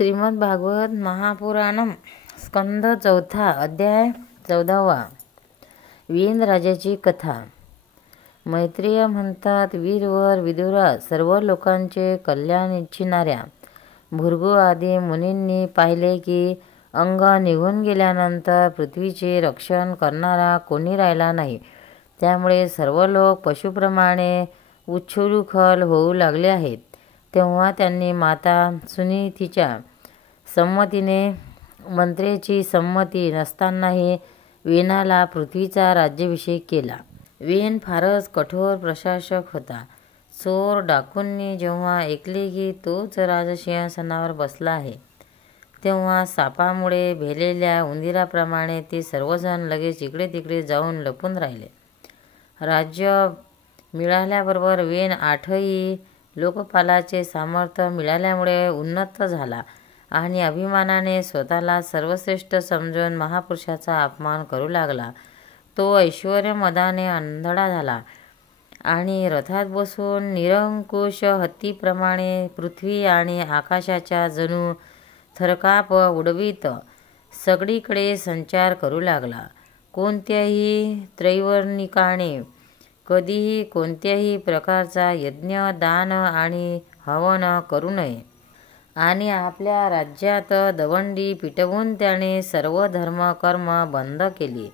श्रीमद भागवत महापुराणम स्कंद चौथा अध्याय 14वा. वीन राजाची कथा. मैत्रेय म्हणतात, वीरवर विदुरा सर्व लोकांचे कल्याण इच्छिणाऱ्या भृगु आदी मुनींनी पाहिले की अंग निघून गेल्यानंतर पृथ्वीचे रक्षण करणारा कोणी राहिला नाही. त्यामुळे सर्व लोक पशुप्रमाणे उच्छृंखल होऊ लागले आहेत. तेव्हा त्यांनी माता सुनीतीच्या संमतीने मंत्रेची संमती नसतानाही वीणाला पृथ्वीचा राज्याभिषेक केला. वीण फारच कठोर प्रशासक होता. चोर डाकूंनी जेव्हा ऐकले की तोच राजसिंहासनावर बसला आहे, तेव्हा सापामुळे भेलेल्या उंदीराप्रमाणे ते सर्वजण लगेच इकडे तिकडे जाऊन लपून राहिले. राज्य मिळाल्याबरोबर वीण आठही लोकपालाचे सामर्थ्य मिळाल्यामुळे उन्नत झाला आणि अभिमानाने स्वतःला सर्वश्रेष्ठ समजून महापुरुषाचा अपमान करू लागला. तो ऐश्वर्यमदाने आंधळा झाला आणि रथात बसून निरंकुश हत्तीप्रमाणे पृथ्वी आणि आकाशाच्या जणू थरकाप उडवीत सगळीकडे संचार करू लागला. कोणत्याही त्रैवर्णिकाने कधीही कोणत्याही प्रकारचा यज्ञ, दान आणि हवन करू नये आणि आपल्या राज्यात दवंडी पिटवून त्याने सर्व धर्म कर्म बंद केली.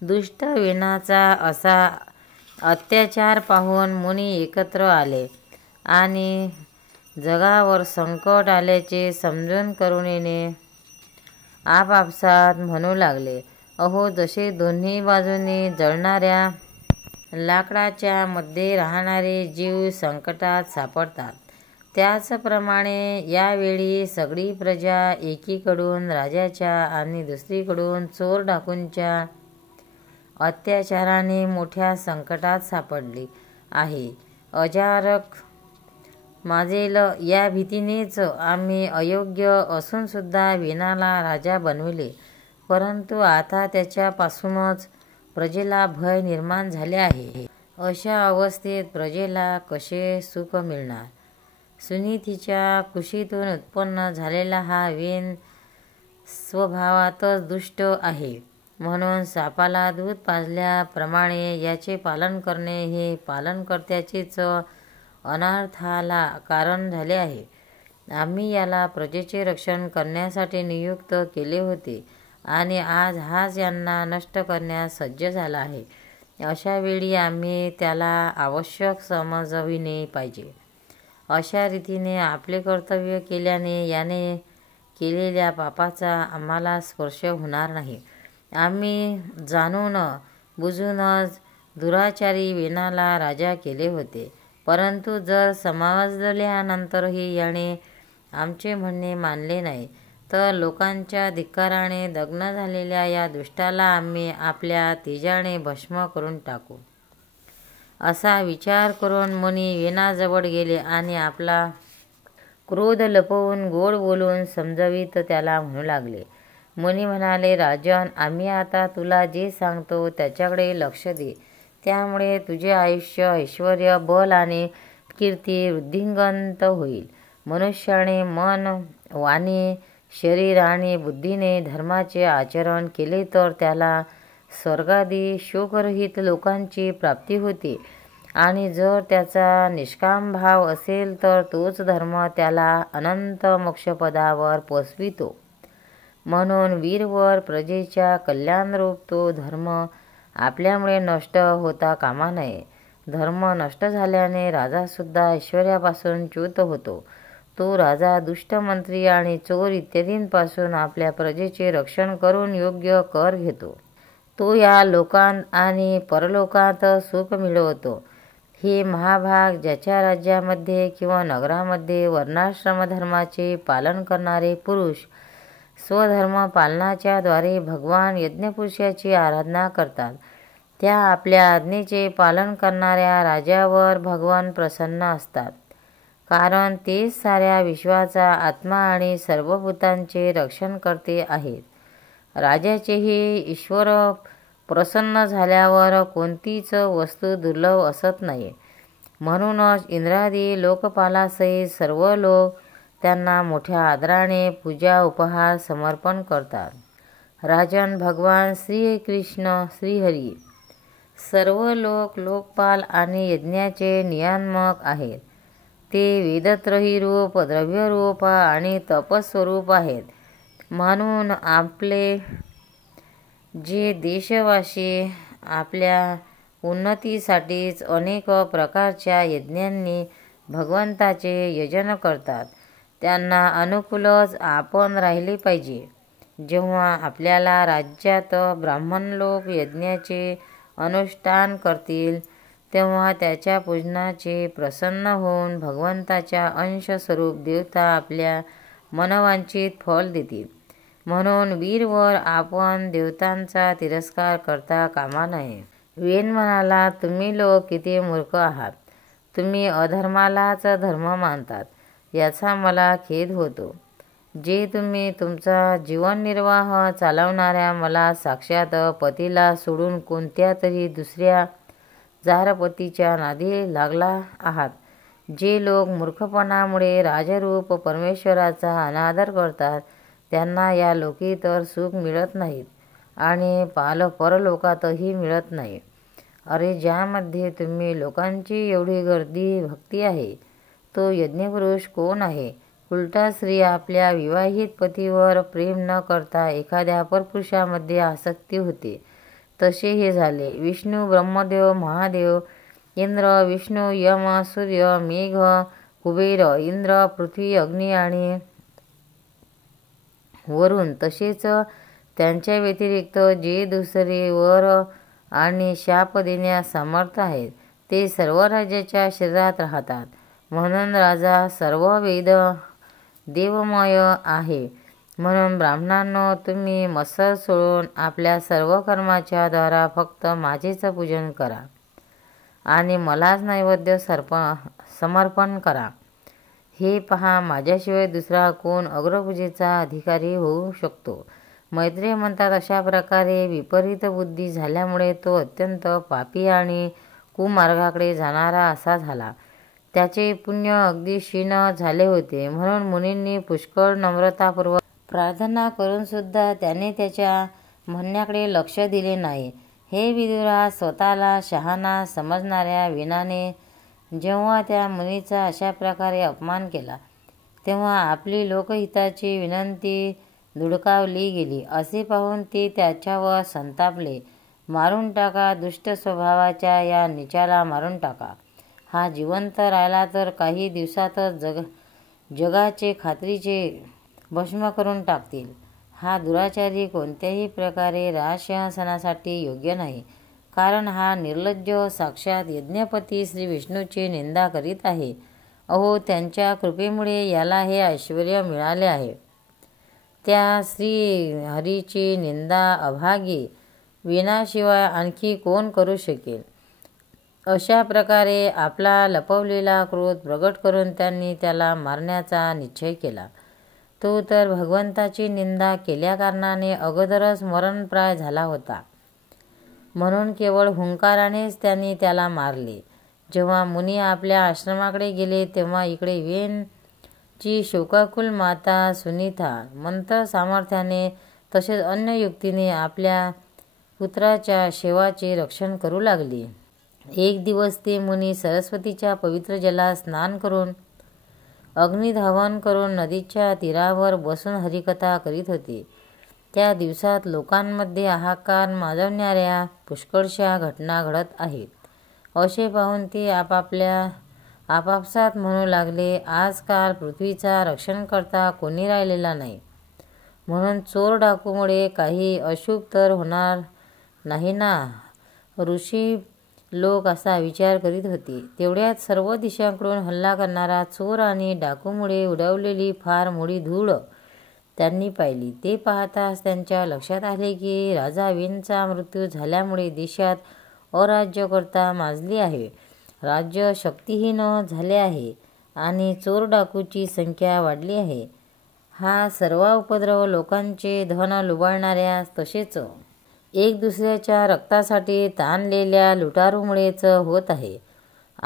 दुष्ट वीणाचा असा अत्याचार पाहून मुनी एकत्र आले आणि जगावर संकट आल्याचे समजून करुणेने आपापसात म्हणू लागले, अहो, जसे दोन्ही बाजूंनी जळणाऱ्या लाकडाच्या मध्ये राहणारे जीव संकटात सापडतात, त्याचप्रमाणे यावेळी सगळी प्रजा एकीकडून राजाच्या आणि दुसरीकडून चोर डाकूंच्या अत्याचाराने मोठ्या संकटात सापडली आहे. अजारक माजेल या भीतीनेच आम्ही अयोग्य असूनसुद्धा वीणाला राजा बनविले, परंतु आता त्याच्यापासूनच प्रजेला भय निर्माण झाले आहे. अशा अवस्थेत प्रजेला कसे सुख मिळणार? सुनीतीच्या कुशीतून उत्पन्न झालेला हा वीण स्वभावातच दुष्ट आहे. म्हणून सापाला दूध पाजल्याप्रमाणे याचे पालन करणे हे पालनकर्त्याचेच अनर्थाला कारण झाले आहे. आम्ही याला प्रजेचे रक्षण करण्यासाठी नियुक्त केले होते आणि आज हाच यांना नष्ट करण्यास सज्ज झाला आहे. अशा वेळी आम्ही त्याला आवश्यक समजविणे पाहिजे. अशा रीतीने आपले कर्तव्य केल्याने याने केलेल्या पापाचा आम्हाला स्पर्श होणार नाही. आम्ही जाणून बुजूनच दुराचारी वीणाला राजा केले होते, परंतु जर समजल्यानंतरही याने आमचे म्हणणे मानले नाही, तर लोकांच्या धिक्काराने दग्न झालेल्या या दुष्टाला आम्ही आपल्या तेजाने भस्म करून टाकू. असा विचार करून मुनी वीणाजवळ गेले आणि आपला क्रोध लपवून गोड बोलून समजवीत त्याला म्हणू लागले. मुनी म्हणाले, राजन, आम्ही आता तुला जे सांगतो त्याच्याकडे लक्ष दे. त्यामुळे तुझे आयुष्य, ऐश्वर्य, बल आणि कीर्ती वृद्धिंगत होईल. मनुष्याने मन, वाणी, शरीर आणि बुद्धीने धर्माचे आचरण केले तर त्याला स्वर्गादी शोकरहित लोकांची प्राप्ती होते आणि जर त्याचा निष्काम भाव असेल तर तोच धर्म त्याला अनंत मोक्षपदावर पोचवितो. म्हणून वीरवर प्रजेच्या कल्याणरूप तो धर्म आपल्यामुळे नष्ट होता कामा नये. धर्म नष्ट झाल्याने राजासुद्धा ऐश्वर्यापासून च्युत होतो. तो राजा दुष्ट मंत्री आणि चोर इत्यादींपासून आपल्या प्रजेचे रक्षण करून योग्य कर घेतो. तो या लोकांत आणि परलोकात सुख मिळवतो. हे महाभाग, ज्याच्या राज्यामध्ये किंवा नगरामध्ये वर्णाश्रम धर्माचे पालन करणारे पुरुष स्वधर्म पालनाच्या द्वारे भगवान यज्ञपुरुषाची आराधना करतात, त्या आपल्या आज्ञेचे पालन करणाऱ्या राजावर भगवान प्रसन्न असतात, कारण तेच साऱ्या विश्वाचा आत्मा आणि सर्व भूतांचे रक्षण करते आहेत. राजाचेही ईश्वर प्रसन्न झाल्यावर कोणतीच वस्तू दुर्लभ असत नाही. म्हणूनच इंद्रादी लोकपालासहित सर्व लोक त्यांना मोठ्या आदराने पूजा उपहार समर्पण करतात. राजन भगवान श्रीकृष्ण श्रीहरी सर्व लोकपाल आणि यज्ञाचे नियामक आहेत. ते वेदत्रयी रूप, द्रव्यरूप आणि तपस्वरूप आहेत. म्हणून आपले जे देशवासी आपल्या उन्नतीसाठीच अनेक प्रकारच्या यज्ञांनी भगवंताचे यजन करतात. त्यांना अनुकूलच आपण राहिले पाहिजे. जेव्हा आपल्याला राज्यात ब्राह्मण लोक यज्ञाचे अनुष्ठान करतील तेव्हा त्याच्या पूजनाचे प्रसन्न होऊन भगवंताच्या अंशस्वरूप देवता आपल्या मनवांछित फल देतील. म्हणून वीरवर आपण देवतांचा तिरस्कार करता कामा नये. वेन म्हणाला, तुम्ही लोक किती मूर्ख आहात. तुम्ही अधर्मालाच धर्म मानतात. याचा मला खेद होतो. जे तुम्ही तुमचा जीवननिर्वाह चालवणाऱ्या मला साक्षात पतीला सोडून कोणत्या तरी दुसऱ्या जारपतीच्या नादी लागला आहात. जे लोक मूर्खपणामुळे राजरूप परमेश्वराचा अनादर करतात त्यांना या लोकी तर सुख मिळत नाहीत आणि परलोकातही मिळत नाही. अरे, ज्यामध्ये तुम्ही लोकांची एवढी गर्दी भक्ती आहे तो यज्ञपुरुष कोण आहे? उलटा स्त्री आपल्या विवाहित पतीवर प्रेम न करता एखाद्या परपुरुषामध्ये आसक्ती होते. तसे हे झाले. विष्णू, ब्रह्मदेव, महादेव, इंद्र, विष्णू, यम, सूर्य, मेघ, कुबेर, इंद्र, पृथ्वी, अग्नी आणि वरुण तसेच त्यांच्या व्यतिरिक्त जे दुसरे वर आणि शाप देण्यास समर्थ आहेत ते सर्व राज्याच्या शरीरात राहतात. म्हणून राजा सर्व वेद देवमय आहे. म्हणून ब्राह्मणांनो, तुम्ही मत्सर सोडून आपल्या सर्व कर्माच्या द्वारा फक्त माझेच पूजन करा आणि मलाच नैवेद्य समर्पण करा. हे पहा, माझ्याशिवाय दुसरा कोण अग्रपूजेचा अधिकारी होऊ शकतो? मैत्रेय म्हणतात, अशा प्रकारे विपरीत बुद्धी झाल्यामुळे तो अत्यंत पापी आणि कुमार्गाकडे जाणारा असा झाला. त्याचे पुण्य अगदी क्षीण झाले होते. म्हणून मुनींनी पुष्कळ नम्रतापूर्वक प्रार्थना करून सुद्धा त्याने त्याच्या म्हणण्याकडे लक्ष दिले नाही. हे विदुरा, स्वतःला शहाणा समजणाऱ्या वेनाने जेव्हा त्या मुनीचा अशा प्रकारे अपमान केला तेव्हा आपली लोकहिताची विनंती धुडकावली गेली. असे पाहून ते त्याच्यावर संतापले. मारून टाका, दुष्ट स्वभावाच्या या नीचाला मारून टाका. हा जिवंत राहिला तर काही दिवसातच जगाचे खात्रीचे भस्म करून टाकतील. हा दुराचारी कोणत्याही प्रकारे राजसिंहासनासाठी योग्य नाही, कारण हा निर्लज्ज साक्षात यज्ञपती श्री विष्णूची निंदा करीत आहे. अहो, त्यांच्या कृपेमुळे याला हे ऐश्वर्य मिळाले आहे. त्या श्रीहरीची निंदा अभागी विनाशिवाय आणखी कोण करू शकेल? अशा प्रकारे आपला लपवलेला क्रोध प्रगट करून त्यांनी त्याला मारण्याचा निश्चय केला. तो तर भगवंताची निंदा केल्याकारणाने अगोदरच मरणप्राय झाला होता. म्हणून केवळ हुंकारानेच त्यांनी त्याला मारले. जेव्हा मुनी आपल्या आश्रमाकडे गेले तेव्हा इकडे वेन ची शोकाकुल माता सुनीता मंत्र सामर्थ्याने तसेच अन्य युक्तीने आपल्या पुत्राच्या शवाचे रक्षण करू लागली. एक दिवस ते मुनी सरस्वतीच्या पवित्र जलात स्नान करून अग्निधावन करून नदीच्या तीरावर बसून हरिकथा करीत होते. त्या दिवसात लोकांमध्ये हाहाकार माजवणाऱ्या पुष्कळशा घटना घडत आहेत. असे पाहून ते आपापसात म्हणू लागले, आजकाल पृथ्वीचा रक्षणकर्ता कोणी राहिलेला नाही. म्हणून चोर डाकूमुळे काही अशुभ तर होणार नाही ना? ऋषी लोक असा विचार करीत होते. तेवढ्यात सर्व दिशांकडून हल्ला करणारा चोर आणि डाकूमुळे उडवलेली फार मोठी धूळ त्यांनी पाहिली. ते पाहताच त्यांच्या लक्षात आले की राजा वेनचा मृत्यू झाल्यामुळे देशात अराज्यकर्ता माजली आहे, राज्य शक्तिहीन झाले आहे आणि चोर डाकूची संख्या वाढली आहे. हा सर्व उपद्रव लोकांचे धन लुबाडणाऱ्या तसेच एक दुसऱ्याच्या रक्तासाठी ताणलेल्या लुटारूमुळेच होत आहे.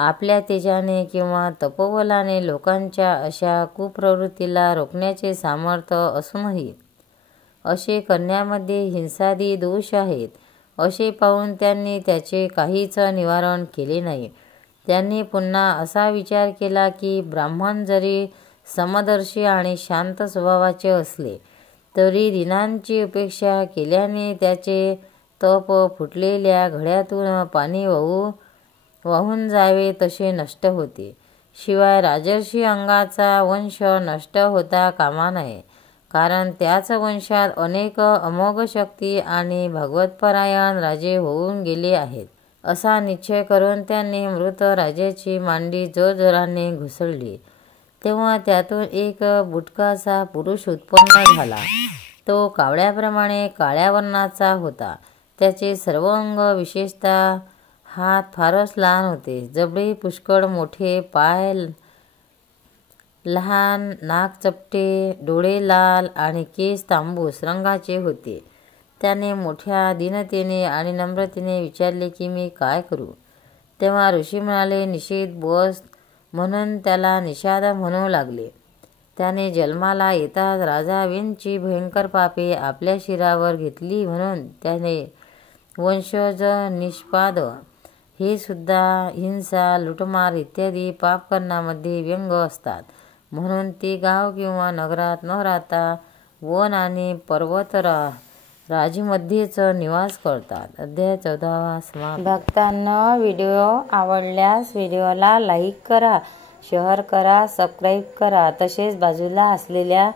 आपल्या तेजाने किंवा तपोबलाने लोकांच्या अशा कुप्रवृत्तीला रोखण्याचे सामर्थ्य असूनही असे करण्यामध्ये हिंसादी दोष आहेत असे पाहून त्यांनी त्याचे काहीच निवारण केले नाही. त्यांनी पुन्हा असा विचार केला की ब्राह्मण जरी समदर्शी आणि शांत स्वभावाचे असले तरी दिनांची उपेक्षा केल्याने त्याचे तप फुटलेल्या घड्यातून पाणी वाहून जावे तसे नष्ट होते. शिवाय राजर्षी अंगाचा वंश नष्ट होता कामा नये, कारण त्याच वंशात अनेक अमोघ शक्ती आणि भगवतपरायण राजे होऊन गेले आहेत. असा निश्चय करून त्यांनी मृत राजाची मांडी जोरजोराने घुसळली. तेव्हा त्यातून एक बुटकासा पुरुष उत्पन्न झाला. तो कावळ्याप्रमाणे काळ्या वर्णाचा होता. त्याचे सर्व अंग, विशेषतः हात फारच लहान होते. जबडे पुष्कळ मोठे, पाय लहान, नाक चपटे, डोळे लाल आणि केस तांबूस रंगाचे होते. त्याने मोठ्या दीनतेने आणि नम्रतेने विचारले की मी काय करू. तेव्हा ऋषी म्हणाले, निषेध बस, म्हणून त्याला निषाद म्हणू लागले. त्याने जन्माला येताच राजा विंची भयंकर पापे आपल्या शिरावर घेतली म्हणून त्याने वंशज निष्पाद हे सुद्धा हिंसा, लुटमार इत्यादी पापकर्मामध्ये व्यंग असतात. म्हणून ते गाव किंवा नगरात न राहता वन आणि पर्वत राजीमध्येच निवास करतात. अध्याय 14 समाप्त. भक्तांनो, व्हिडिओ आवडल्यास व्हिडिओला लाईक करा, शेअर करा, सबस्क्राईब करा. तसेच बाजूला असलेल्या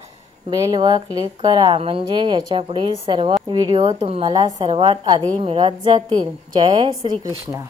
बेलवर क्लिक करा, म्हणजे याच्या पुढील सर्व व्हिडिओ तुम्हाला सर्वात आधी मिळत जातील. जय श्री कृष्ण.